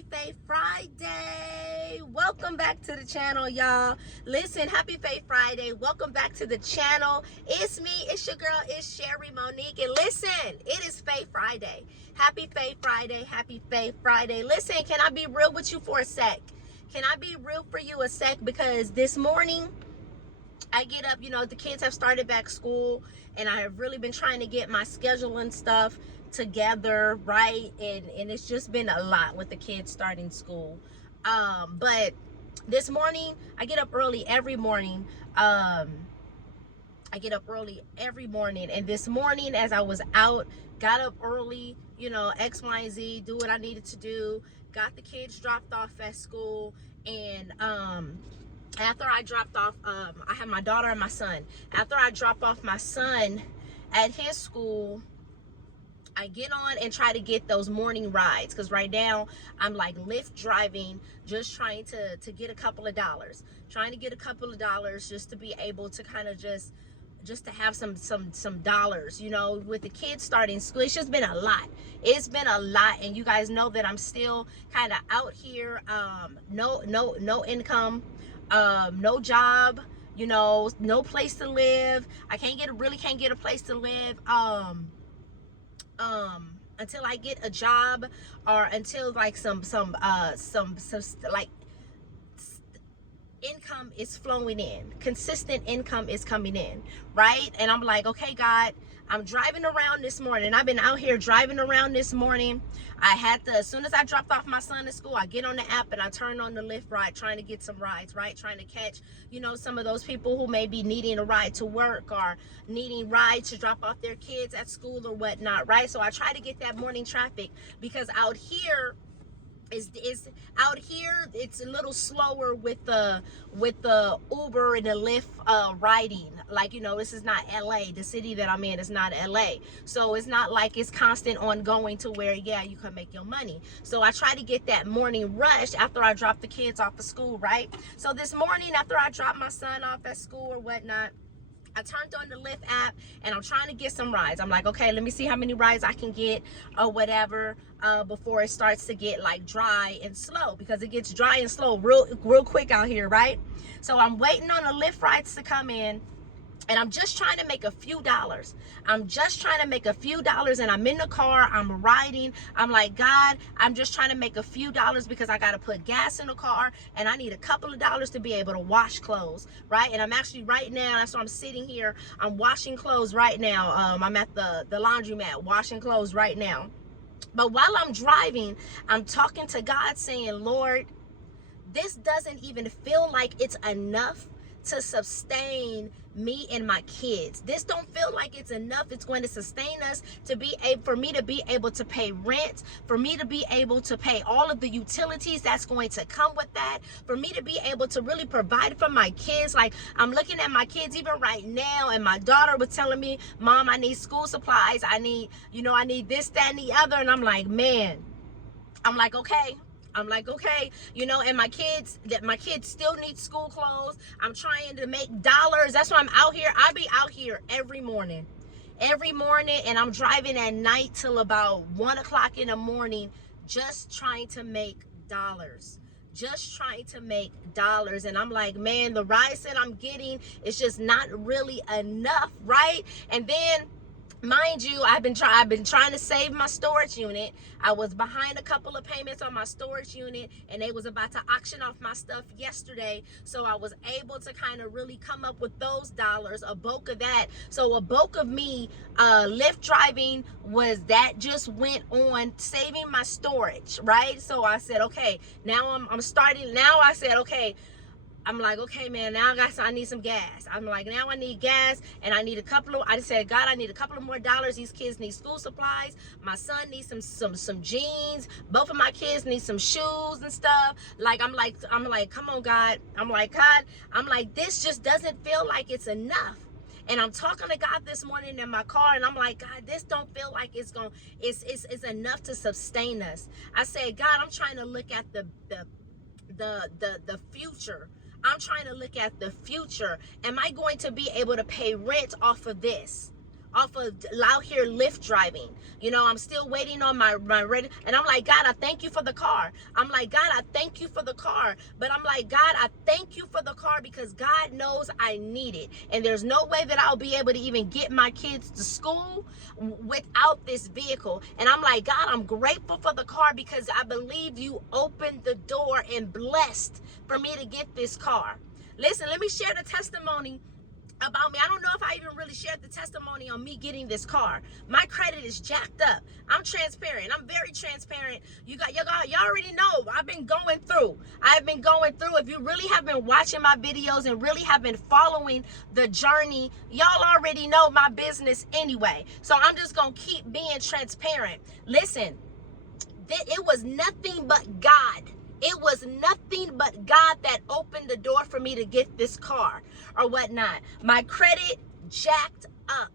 Happy Faith Friday. Welcome back to the channel, y'all. Listen, Happy Faith Friday. Welcome back to the channel. It's me, it's your girl, it's Sherry Monique. And listen, it is Faith Friday. Happy Faith Friday, Happy Faith Friday. Listen, can I be real with you for a sec? Can I be real for you a sec? Because this morning, I get up, the kids have started back school, and I have really been trying to get my schedule and stuff together, right? And it's just been a lot with the kids starting school. But this morning, I get up early every morning. And this morning, as I was out, got up early, X, Y, and Z, do what I needed to do, got the kids dropped off at school, and after I dropped off, I have my daughter and my son. After I drop off my son at his school, I get on and try to get those morning rides, because right now I'm like Lyft driving, just trying to get a couple of dollars, just to be able to kind of just to have some dollars, with the kids starting school. It's just been a lot. It's been a lot, and you guys know that I'm still kind of out here, no income, no job, no place to live. I really can't get a place to live until I get a job, or until like some like income is flowing in, consistent income is coming in, right? And I'm like, okay, God, I'm driving around this morning. I've been out here driving around this morning. As soon as I dropped off my son at school, I get on the app and I turn on the Lyft ride, trying to get some rides, right? Trying to catch, some of those people who may be needing a ride to work, or needing rides to drop off their kids at school or whatnot, right? So I try to get that morning traffic, because out here, it's a little slower with the Uber and the Lyft riding. Like, this is not LA. The city that I'm in is not LA, so it's not like it's constant ongoing to where, yeah, you can make your money. So I try to get that morning rush after I drop the kids off at school, right? So this morning, after I dropped my son off at school or whatnot, I turned on the Lyft app and I'm trying to get some rides. I'm like, okay, let me see how many rides I can get or whatever, before it starts to get like dry and slow, because it gets dry and slow real quick out here, right? So I'm waiting on the Lyft rides to come in, and I'm just trying to make a few dollars. And I'm in the car, I'm riding. I'm like, God, I'm just trying to make a few dollars, because I got to put gas in the car, and I need a couple of dollars to be able to wash clothes, right? And I'm actually right now, that's why I'm sitting here, I'm washing clothes right now. I'm at the laundromat washing clothes right now. But while I'm driving, I'm talking to God, saying, Lord, this doesn't even feel like it's enough to sustain me and my kids. This don't feel like it's enough. It's going to sustain us for me to be able to pay rent, for me to be able to pay all of the utilities that's going to come with that, for me to be able to really provide for my kids. Like, I'm looking at my kids even right now, and my daughter was telling me, Mom, I need school supplies. I need this, that, and the other. And I'm like, man, okay, and my kids still need school clothes. I'm trying to make dollars. That's why I'm out here. I be out here every morning, and I'm driving at night till about 1 o'clock in the morning, just trying to make dollars. And I'm like, man, the rides that I'm getting is just not really enough, right? And then, mind you, I've been trying to save my storage unit. I was behind a couple of payments on my storage unit, and they was about to auction off my stuff yesterday. So I was able to kind of really come up with those dollars, a bulk of that. So a bulk of me Lyft driving just went on saving my storage, right? So I said, okay, now I'm starting. Now I said, okay, I'm like, okay, man, now I need some gas. I'm like, now I need gas, and I just said, God, I need a couple of more dollars. These kids need school supplies. My son needs some jeans. Both of my kids need some shoes and stuff. I'm like, come on, God. I'm like, this just doesn't feel like it's enough. And I'm talking to God this morning in my car, and I'm like, God, this don't feel like it's enough to sustain us. I said, God, I'm trying to look at the future. I'm trying to look at the future. Am I going to be able to pay rent off of this? off of out here Lyft driving. You know, I'm still waiting on my ready. And I'm like, God, I thank you for the car. I'm like, God, I thank you for the car. But I'm like, God, I thank you for the car because God knows I need it. And there's no way that I'll be able to even get my kids to school without this vehicle. And I'm like, God, I'm grateful for the car because I believe you opened the door and blessed for me to get this car. Listen, let me share the testimony about me. I don't know if I even really shared the testimony on me getting this car. My credit is jacked up. I'm transparent. I'm very transparent. You already know I've been going through. If you really have been watching my videos and really have been following the journey, y'all already know my business anyway. So I'm just going to keep being transparent. Listen, it was nothing but God. It was nothing but God that opened the door for me to get this car or whatnot. My credit jacked up.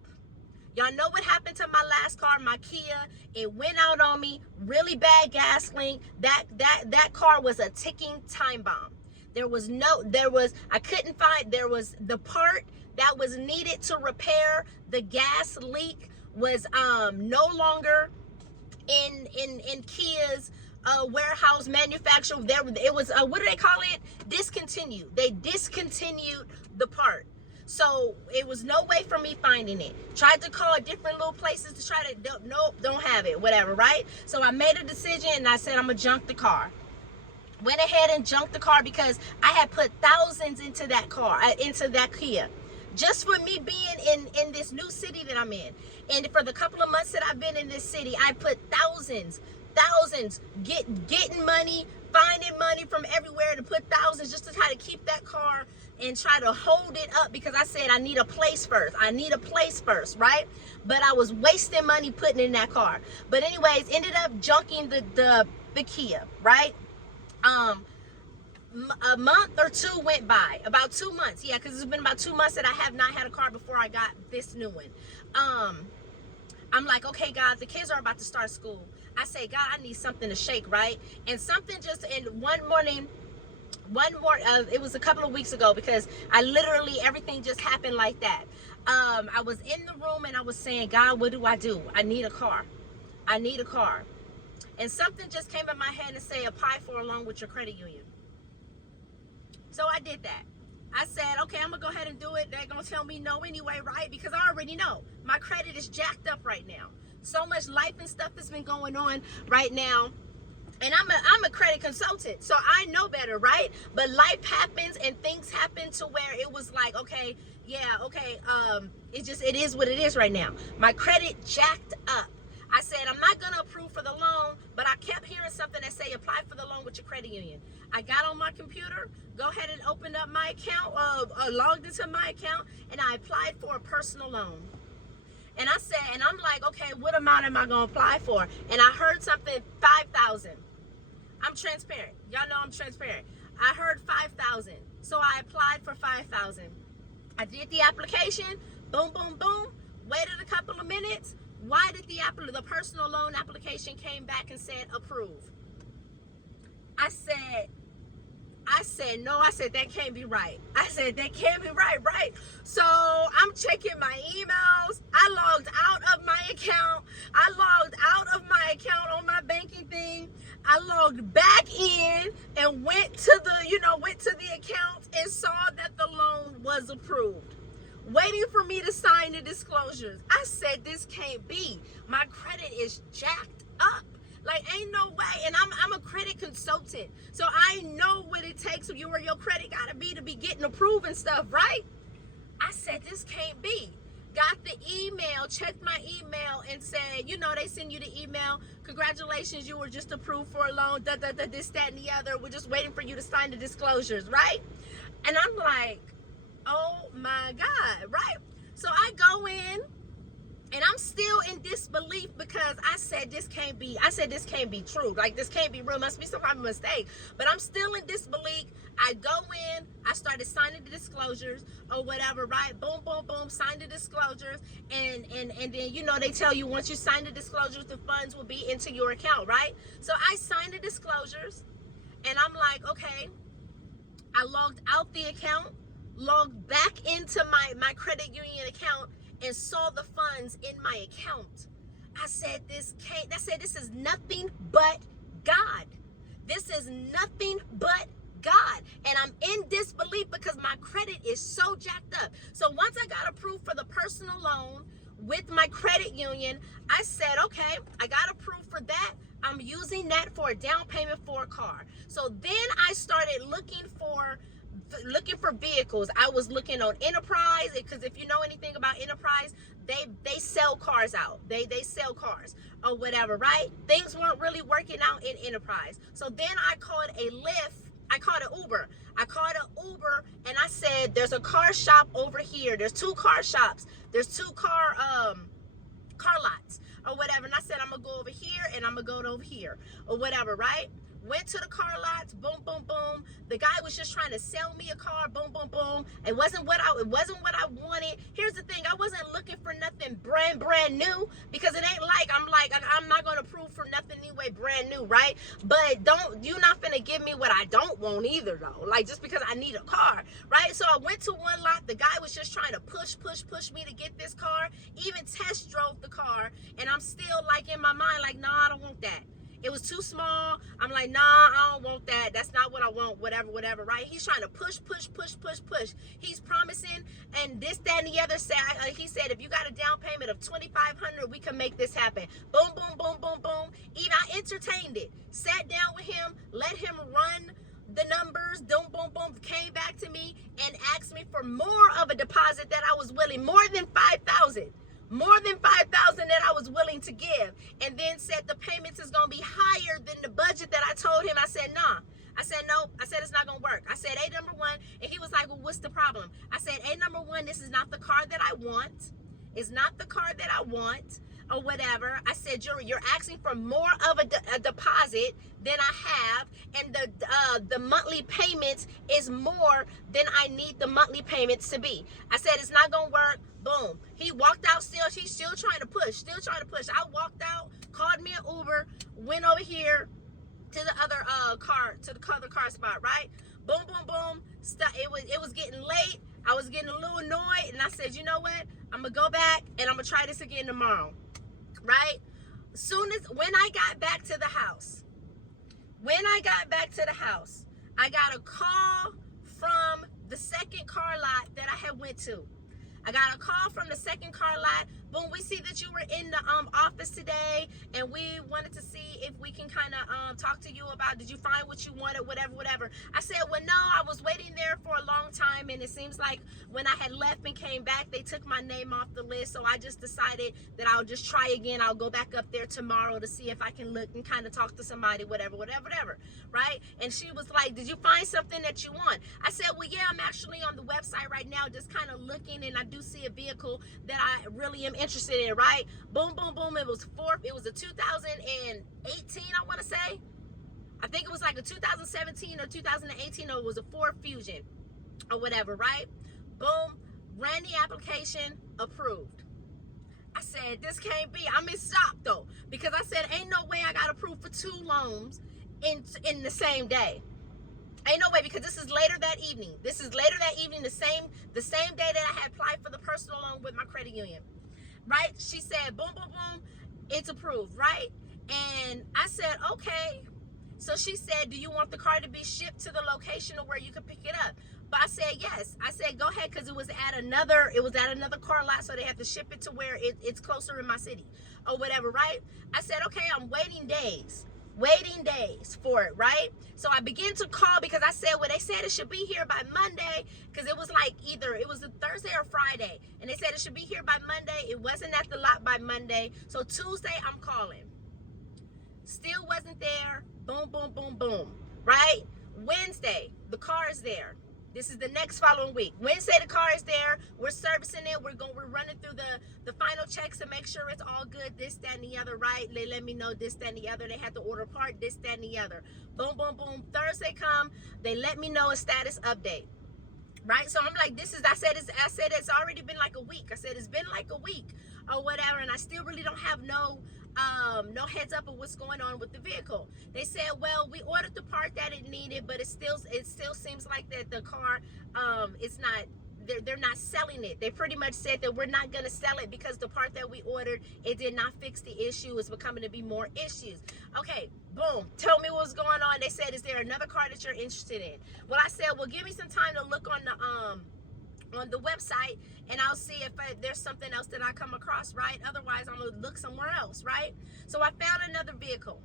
Y'all know what happened to my last car, my Kia. It went out on me, really bad gas leak. That car was a ticking time bomb. There was the part that was needed to repair the gas leak was no longer in Kia's warehouse manufacturer. It was what do they call it? Discontinued. They discontinued the part. So it was no way for me finding it. Tried to call different little places to try to, nope, don't have it, whatever, right? So I made a decision and I said I'm gonna junk the car. Went ahead and junked the car because I had put thousands into that car, into that Kia, just for me being in this new city that I'm in. And for the couple of months that I've been in this city, I put thousands, getting money, finding money from everywhere to put thousands just to try to keep that car and try to hold it up because I said I need a place first. Right? But I was wasting money putting in that car. But anyways, ended up junking the Kia, right? A month or two went by, about 2 months. Yeah, because it's been about 2 months that I have not had a car before I got this new one. I'm like, okay, God, the kids are about to start school. I say, God, I need something to shake, right? And something just, in one morning, it was a couple of weeks ago because I literally, everything just happened like that. I was in the room and I was saying, God, what do? I need a car. And something just came in my head and say, apply for a loan with your credit union. So I did that. I said, okay, I'm going to go ahead and do it. They're going to tell me no anyway, right? Because I already know my credit is jacked up right now. So much life and stuff has been going on right now. And I'm a credit consultant, so I know better, right? But life happens and things happen to where it was like, okay, yeah, okay, it is what it is right now. My credit jacked up. I said, I'm not going to approve for the loan, but I kept hearing something that say, apply for the loan with your credit union. I got on my computer, go ahead and opened up my account, logged into my account, and I applied for a personal loan. And I said, and I'm like, okay, what amount am I going to apply for? And I heard something, 5,000. I'm transparent. Y'all know I'm transparent. I heard 5,000. So I applied for 5,000. I did the application. Boom, boom, boom. Waited a couple of minutes. Why did the personal loan application came back and said approve? I said, no, I said, that can't be right. I said, that can't be right, right? So I'm checking my emails. I logged out of my account. On my banking thing. I logged back in and went to the account and saw that the loan was approved. Waiting for me to sign the disclosures. I said, this can't be. My credit is jacked up. Like, ain't no way. And I'm a credit consultant. So I know what it takes of you where your credit got to be getting approved and stuff, right? I said, this can't be. Got the email, checked my email and said, they send you the email. Congratulations, you were just approved for a loan. This, that, and the other. We're just waiting for you to sign the disclosures, right? And I'm like, oh my God, right? So I go in and I'm still in disbelief because I said this can't be true. Like, this can't be real. Must be some kind of mistake. But I'm still in disbelief. I go in, I started signing the disclosures or whatever, right? Boom, boom, boom, sign the disclosures. And then, they tell you once you sign the disclosures, the funds will be into your account, right? So I signed the disclosures and I'm like, okay, I logged out the account, logged back into my credit union account, and saw the funds in my account, I said, this is nothing but God. This is nothing but God. And I'm in disbelief because my credit is so jacked up. So once I got approved for the personal loan with my credit union, I said, okay, I got approved for that. I'm using that for a down payment for a car. So then I started looking for vehicles. I was looking on Enterprise, because if you know anything about Enterprise, they sell cars out. They sell cars or whatever, right? Things weren't really working out in Enterprise. So then I called a Lyft. I called an Uber. I called an Uber and I said, there's a car shop over here. There's 2 car shops. There's 2 car lots or whatever. And I said, I'm gonna go over here and I'm gonna go over here or whatever, right? Went to the car lots, boom, boom, boom. The guy was just trying to sell me a car, boom, boom, boom. It wasn't what I wanted. Here's the thing, I wasn't looking for nothing brand new, because it ain't like I'm not gonna prove for nothing anyway brand new, right? But you're not finna give me what I don't want either though. Like, just because I need a car, right? So I went to one lot. The guy was just trying to push me to get this car. Even test drove the car, and I'm still like in my mind like, no, I don't want that. It was too small. I'm like, nah, I don't want that. That's not what I want, whatever, right? He's trying to push. He's promising, and this, that, and the other. He said, if you got a down payment of $2,500, we can make this happen. Boom, boom, boom, boom, boom. Even I entertained it. Sat down with him, let him run the numbers, boom, boom, boom, came back to me and asked me for more of a deposit that I was willing, more than $5,000 that I was willing to give, and then said the payments is gonna be higher than the budget that I told him. I said, nah. I said, no. I said, it's not gonna work. I said, number one, and he was like, well, what's the problem? I said, number one, this is not the car that I want. It's not the car that I want, or whatever. I said, you're asking for more of a deposit than I have, and the monthly payments is more than I need the monthly payments to be. I said, it's not gonna work. Boom. He walked out still. He's still trying to push. I walked out, called me an Uber, went over here to the other car spot, right? Boom, boom, boom. It was getting late. I was getting a little annoyed, and I said, you know what? I'm gonna go back and I'm gonna try this again tomorrow, right? When I got back to the house, I got a call from the second car lot that I had went to. I got a call from the second car lot. Boom, we see that you were in the office today, and we wanted to see if we can kind of talk to you about, did you find what you wanted, whatever. I said, well, no, I was waiting there for a long time, and it seems like when I had left and came back, they took my name off the list, so I just decided that I'll just try again. I'll go back up there tomorrow to see if I can look and kind of talk to somebody, whatever, right? And she was like, did you find something that you want? I said, well, yeah, I'm actually on the website right now just kind of looking, and I do see a vehicle that I really am interested in, right? Boom, boom, boom. It was a 2018, I want to say. I think it was like a 2017 or 2018, or it was a Ford Fusion or whatever, right? Boom, ran the application, approved. I said, this can't be. I'm in shock though, because I said, ain't no way I got approved for 2 loans in the same day. Ain't no way, because this is later that evening. The same day that I had applied for the personal loan with my credit union, right? She said, boom, boom, boom, it's approved, right? And I said, okay. So she said, do you want the car to be shipped to the location or where you can pick it up? But I said, yes. I said, go ahead, because it was at another car lot, so they have to ship it to where it's closer in my city or whatever, right? I said, okay, I'm waiting days for it, right? So I began to call, because I said, well, they said it should be here by Monday, because it was like it was a Thursday or Friday, and they said it should be here by Monday. It wasn't at the lot by Monday. So Tuesday I'm calling, still wasn't there. Boom, boom, boom, boom, right? Wednesday, the car is there. This is the next following week. Wednesday, the car is there. We're servicing it. We're running through the final checks to make sure it's all good. This, that, and the other, right? They let me know this, that, and the other. They had to order a part, this, that, and the other. Boom, boom, boom. Thursday come. They let me know a status update, right? So I'm like, I said it's already been like a week. I said it's been like a week or whatever, and I still really don't have no heads up of what's going on with the vehicle. They said, well, we ordered the part that it needed, but it still seems like that the car it's not they're not selling it. They pretty much said that we're not going to sell it because the part that we ordered, it did not fix the issue. It's becoming to be more issues. Okay, boom. Tell me what's going on. They said, is there another car that you're interested in? Well, I said, well, give me some time to look on the website, and I'll see if there's something else that I come across, right? Otherwise, I'm going to look somewhere else, right? So I found another vehicle.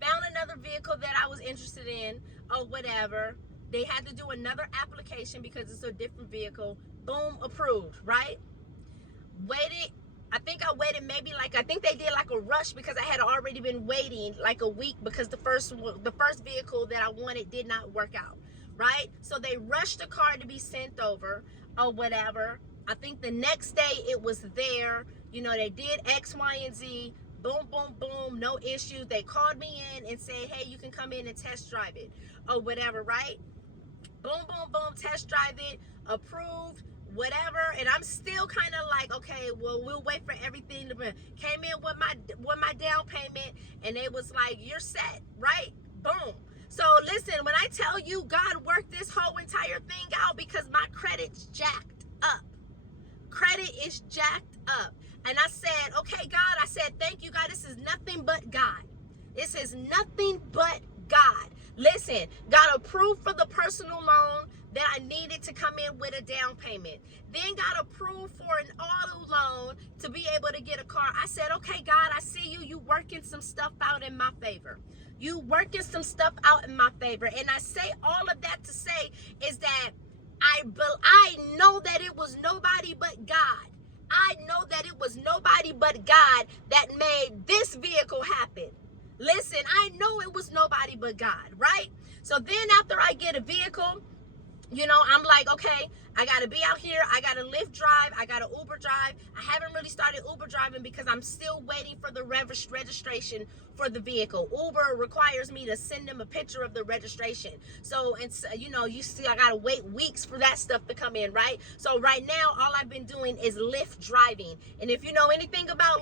That I was interested in or whatever. They had to do another application because it's a different vehicle. Boom, approved, right? Waited. I think I waited maybe I think they did like a rush because I had already been waiting like a week because the first vehicle that I wanted did not work out, right? So they rushed the car to be sent over or whatever. I think the next day it was there. You know, they did X, Y, and Z. Boom, boom, boom, no issues. They called me in and said, hey, you can come in and test drive it or whatever, right? Boom, boom, boom, test drive it, approved, whatever. And I'm still kind of like, okay, well, we'll wait for everything to be. Came in with my down payment, and it was like, you're set, right? Boom. So listen, when I tell you God worked this whole entire thing out because my credit's jacked up. Credit is jacked up. And I said, okay, God, I said, thank you, God. This is nothing but God. This is nothing but God. Listen, God approved for the personal loan that I needed to come in with a down payment. Then God approved for an auto loan to be able to get a car. I said, okay, God, I see you. You working some stuff out in my favor. You working some stuff out in my favor. And I say all of that to say is that I know that it was nobody but God. I know that it was nobody but God that made this vehicle happen. Listen, I know it was nobody but God, right? So then after I get a vehicle, you know, I'm like, okay, I got to be out here. I got to Lyft drive. I got to Uber drive. I haven't really started Uber driving because I'm still waiting for the registration for the vehicle. Uber requires me to send them a picture of the registration. So, it's, you know, you see, I got to wait weeks for that stuff to come in, right? So right now, all I've been doing is Lyft driving. And if you know anything about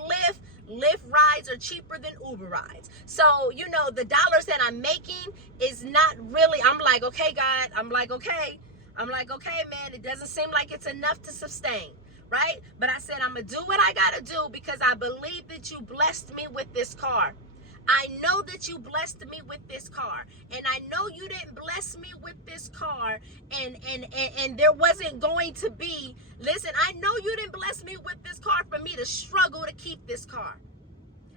Lyft rides are cheaper than Uber rides. So, you know, the dollars that I'm making is not really, I'm like, okay, God, I'm like, okay, man, it doesn't seem like it's enough to sustain, right? But I said, I'm going to do what I got to do because I believe that you blessed me with this car. I know that you blessed me with this car, and I know you didn't bless me with this car and there wasn't going to be, listen, I know you didn't bless me with this car for me to struggle to keep this car.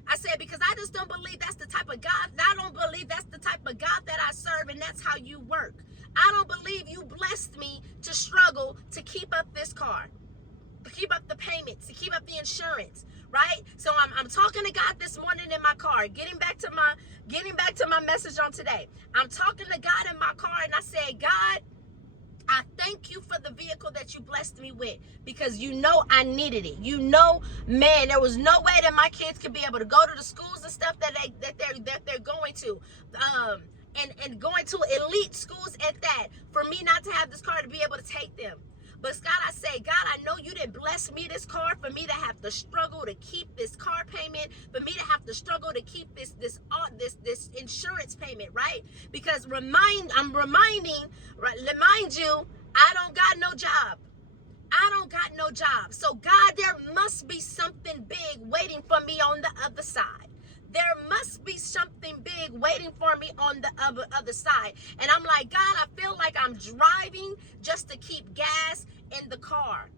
I said, because I just don't believe that's the type of God, I don't believe that's the type of God that I serve, and that's how you work. I don't believe you blessed me to struggle to keep up this car, to keep up the payments, to keep up the insurance, right? So I'm talking to God this morning in my car, getting back to my message on today. I'm talking to God in my car, and I said, God, I thank you for the vehicle that you blessed me with because you know I needed it. You know, man, there was no way that my kids could be able to go to the schools and stuff that they're going to, and going to elite schools at that, for me not to have this car to be able to take them. But God, I say, God, I know you didn't bless me this car for me to have to struggle to keep this car payment, for me to have to struggle to keep this insurance payment, right? Because remind you, I don't got no job. I don't got no job. So God, there must be something big waiting for me on the other side. There must be something big waiting for me on the other side. And I'm like, God, I feel like I'm driving just to keep gas in the car.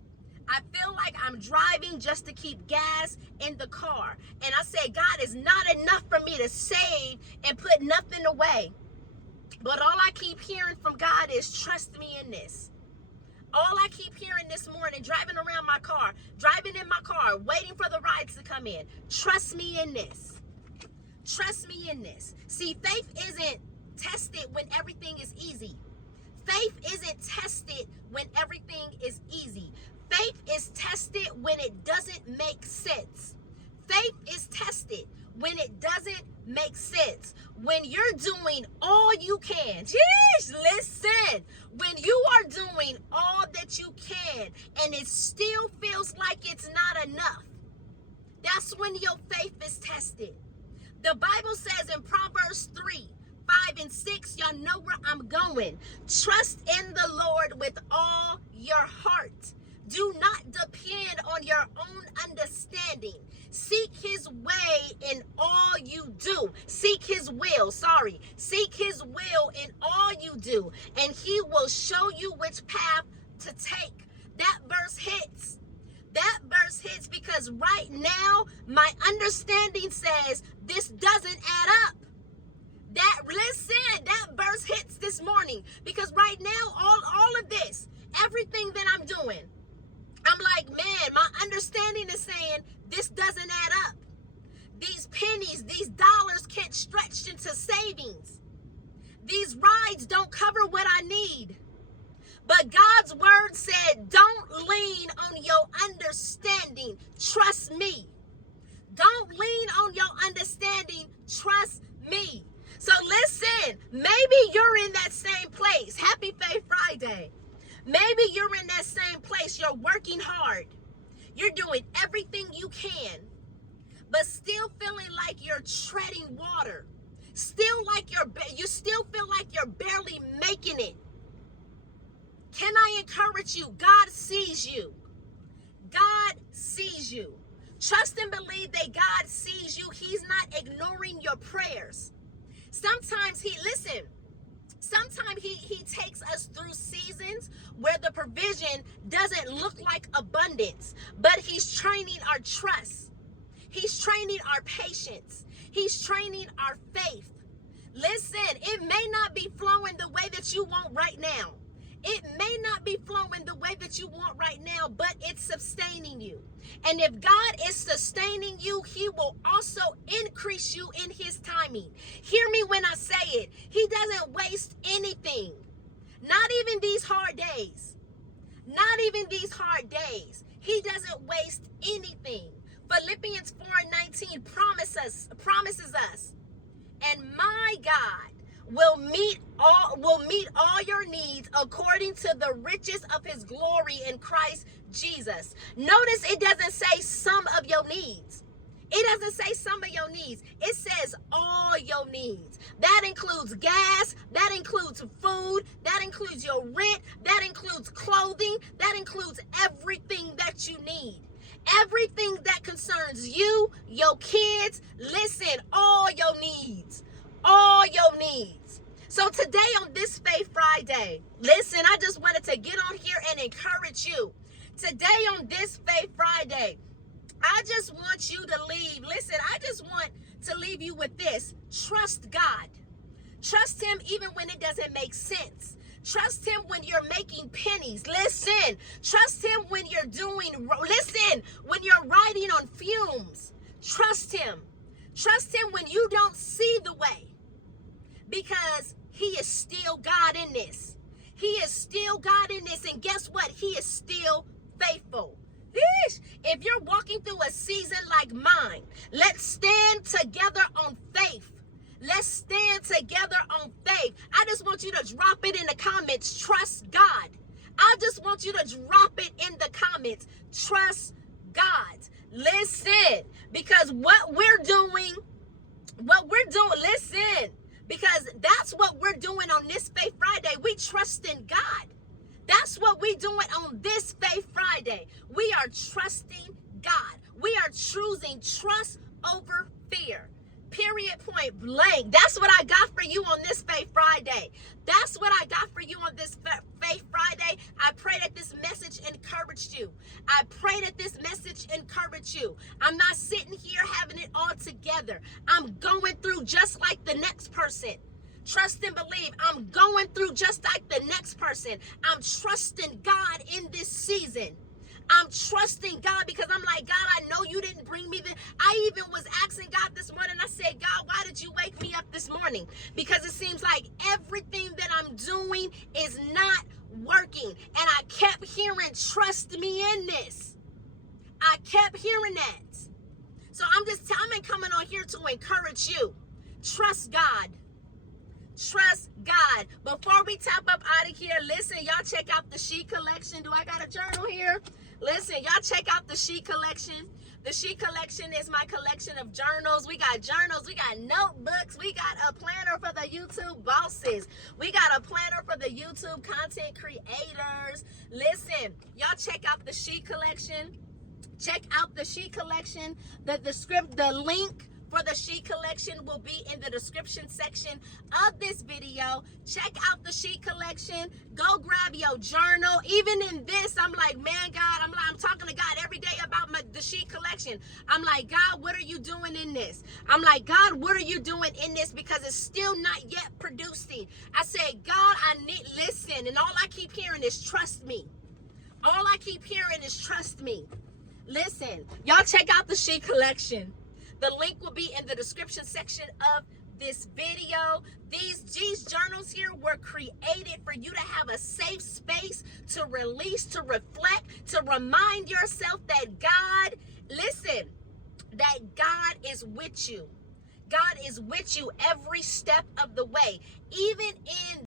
I feel like I'm driving just to keep gas in the car. And I say, God, it's not enough for me to save and put nothing away. But all I keep hearing from God is trust me in this. All I keep hearing this morning, driving around my car, driving in my car, waiting for the rides to come in. Trust me in this. Trust me in this. See, faith isn't tested when everything is easy. Faith isn't tested when everything is easy. Faith is tested when it doesn't make sense. Faith is tested when it doesn't make sense. When you're doing all you can. Jeez, listen. When you are doing all that you can and it still feels like it's not enough, that's when your faith is tested. The Bible says in Proverbs 3, 5 and 6, y'all know where I'm going. Trust in the Lord with all your heart. Do not depend on your own understanding. Seek his way in all you do. Seek his will, Seek his will in all you do, and he will show you which path to take. That verse hits. That verse hits because right now, my understanding says this doesn't add up. That verse hits this morning because right now, all of this, everything that I'm doing, I'm like, man, my understanding is saying this doesn't add up. These pennies, these dollars can't stretch into savings. These rides don't cover what I need. But God's word said, don't lean on your understanding. Trust me. Don't lean on your understanding. Trust me. So listen, maybe you're in that same place. Happy Faith Friday. Maybe you're in that same place. You're working hard. You're doing everything you can, but still feeling like you're treading water. You still feel like you're barely making it. Can I encourage you? God sees you. God sees you. Trust and believe that God sees you. He's not ignoring your prayers. Sometimes he takes us through seasons where the provision doesn't look like abundance, but he's training our trust. He's training our patience. He's training our faith. Listen, it may not be flowing the way that you want right now. It may not be flowing the way that you want right now, but it's sustaining you. And if God is sustaining you, he will also increase you in his timing. Hear me when I say it. He doesn't waste anything. Not even these hard days. Not even these hard days. He doesn't waste anything. Philippians 4:19 promises us, and my God will meet all your needs according to the riches of his glory in Christ Jesus. Notice it doesn't say some of your needs. It doesn't say some of your needs. It says all your needs. That includes gas. That includes food. That includes your rent. That includes clothing. That includes everything that you need. Everything that concerns you, your kids. Listen, all your needs. All your needs. So today on this Faith Friday, listen, I just wanted to get on here and encourage you. Today on this Faith Friday, I just want you to leave. Listen, I just want to leave you with this. Trust God. Trust him even when it doesn't make sense. Trust him when you're making pennies. Listen, trust him when when you're riding on fumes. Trust him. Trust him when you don't see the way. Because he is still God in this. He is still God in this. And guess what? He is still faithful. If you're walking through a season like mine, let's stand together on faith. Let's stand together on faith. I just want you to drop it in the comments. Trust God. I just want you to drop it in the comments. Trust God. Listen, because what we're doing, listen, because that's what we're doing on this Faith Friday. We trust in God. That's what we're doing on this Faith Friday. We are trusting God. We are choosing trust over fear. Period, point blank. That's what I got for you on this Faith Friday. That's what I got for you on this Faith Friday. I pray that this message encouraged you. I pray that this message encouraged you. I'm not sitting here having it all together. I'm going through just like the next person. Trust and believe. I'm going through just like the next person. I'm trusting God in this season. I'm trusting God because I'm like, God, I know you didn't bring me there. I even was asking God this morning. I said, God, why did you wake me up this morning? Because it seems like everything that I'm doing is not working. And I kept hearing, trust me in this. I kept hearing that. So I'm coming on here to encourage you. Trust God. Trust God. Before we tap up out of here, listen, y'all check out the She Collection. Do I got a journal here? Listen, y'all check out the She Collection. The She Collection is my collection of journals. We got journals. We got notebooks. We got a planner for the my YouTube bosses. We got a planner for the YouTube content creators. Listen, y'all check out the sheet collection. Check out the sheet collection. The link for the sheet collection will be in the description section of this video. Check out the sheet collection. Go grab your journal. Even in this, I'm like, man, God, I'm talking to God every day about the sheet collection. I'm like, God, what are you doing in this? I'm like, God, what are you doing in this? Because it's still not yet producing. I said, God, listen. And all I keep hearing is trust me. All I keep hearing is trust me. Listen, y'all check out the sheet collection. The link will be in the description section of this video. These journals here were created for you to have a safe space to release, to reflect, to remind yourself that God, listen, that God is with you. God is with you every step of the way, even in